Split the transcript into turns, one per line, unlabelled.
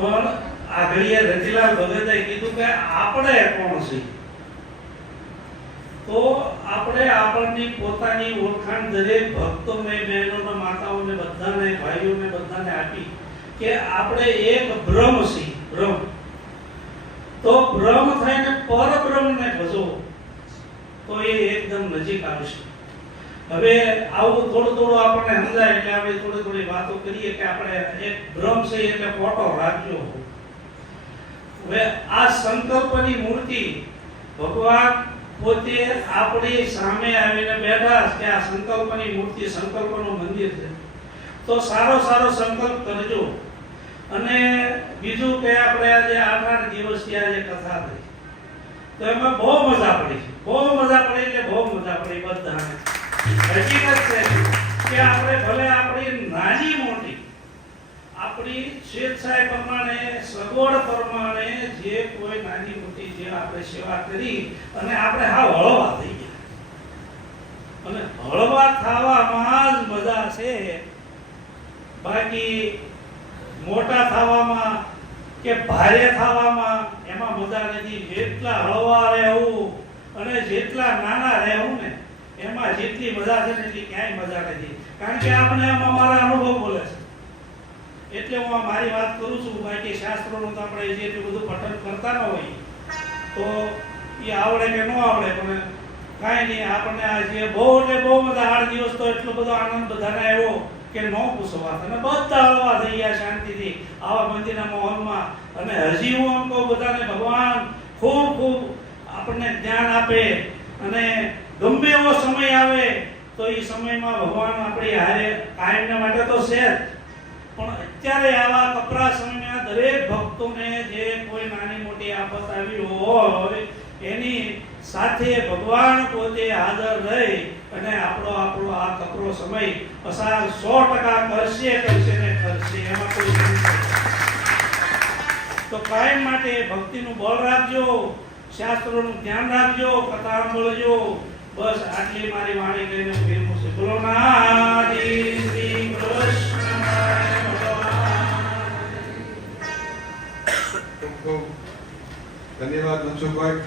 પણ આગળીએ રતિલાલ ભગતે કીધું કે આપણે કોણ છીએ તો આપણે આપણની પોતાની ઓળખાણ દરેક ભક્તોને બહેનોને માતાઓને બધાને ભાઈઓને બધાને આપી કે આપણે એક બ્રહ્મ છીએ બ્રહ્મ. તો બ્રહ્મ થઈને પરબ્રહ્મને ભજો તો એ એકદમ નજીક આવશે હવે આવું થોડું થોડું આપણને સમજાય એટલે આપણે થોડી થોડી વાતો કરીએ કે આપણે એક ભ્રમ છે એટલે ફોટો રાખ્યો હવે આ સંકલ્પની મૂર્તિ ભગવાન પોતે આપણી સામે આવીને બેઠા કે આ સંકલ્પની મૂર્તિ સંકલ્પનું મંદિર છે. તો સારો સારો સંકલ્પ કરજો. અને બીજું કે આપણે આજે આઠ આઠ દિવસથી આજે કથા થઈ. તો એમાં બહુ મજા પડી બહુ મજા પડી એટલે બહુ મજા પડી બધાને. હકીકત છે કે આપણે ભલે આપણી નાની મોટી, આપણી સ્વેચ્છાએ પ્રમાણે, સગવડ પ્રમાણે જે કોઈ નાની મોટી જે આપણે સેવા કરી અને આપણે હા હળવા થઈ ગયા. અને હળવા થવામાં જ મજા છે. બાકી મોટા થવામાં કે ભારે થવામાં એમાં મજા નથી. જેટલા હળવા રહેવું અને જેટલા નાના રહેવું ને એમાં જેટલી મજા છે એટલી ક્યાંય મજા નથી. કારણ કે આપણે આમાં મારા અનુભવ બોલે છે. એટલે હું મારી વાત કરું છું, બાકી શાસ્ત્રોનું તો આપણે જે બધું પઠન કરતા ન હોઈએ. તો એ આવડે કે ન આવડે, પણ કાંઈ નહીં, આપણને આ જે બહુ એટલે બહુ બધા આઠ દિવસ તો એટલો બધો આનંદ બધાને આવ્યો કે ન પૂછો વાત અને બધા હળવા થઈ ગયા શાંતિથી. આવા મંદિરના માહોલમાં અને હજી હું એમ કહું, બધાને ભગવાન ખૂબ ખૂબ આપણને જ્ઞાન આપે. અને ગમે એવો સમય આવે, તો એ સમયમાં ભગવાન આપણી હારે કાયમને માટે તો છે પણ અત્યારે આવા કપરા સમયના દરેક ભક્તોને જે કોઈ નાની મોટી આફત આવી હોય, એની સાથે ભગવાન પોતે હાજર રહી અને આપણો આપણો આ કપરો સમય પસાર સો ટકા કરશે કરશે ને કરશે. એમાં કોઈ તો કાયમ માટે ભક્તિનું બળ રાખજો, શાસ્ત્રોનું ધ્યાન રાખજો, કથા સાંભળજો બસ આટલી મારી વાણી કહીને હું છે બોલો
ખૂબ ધન્યવાદ મનસુખભાઈ.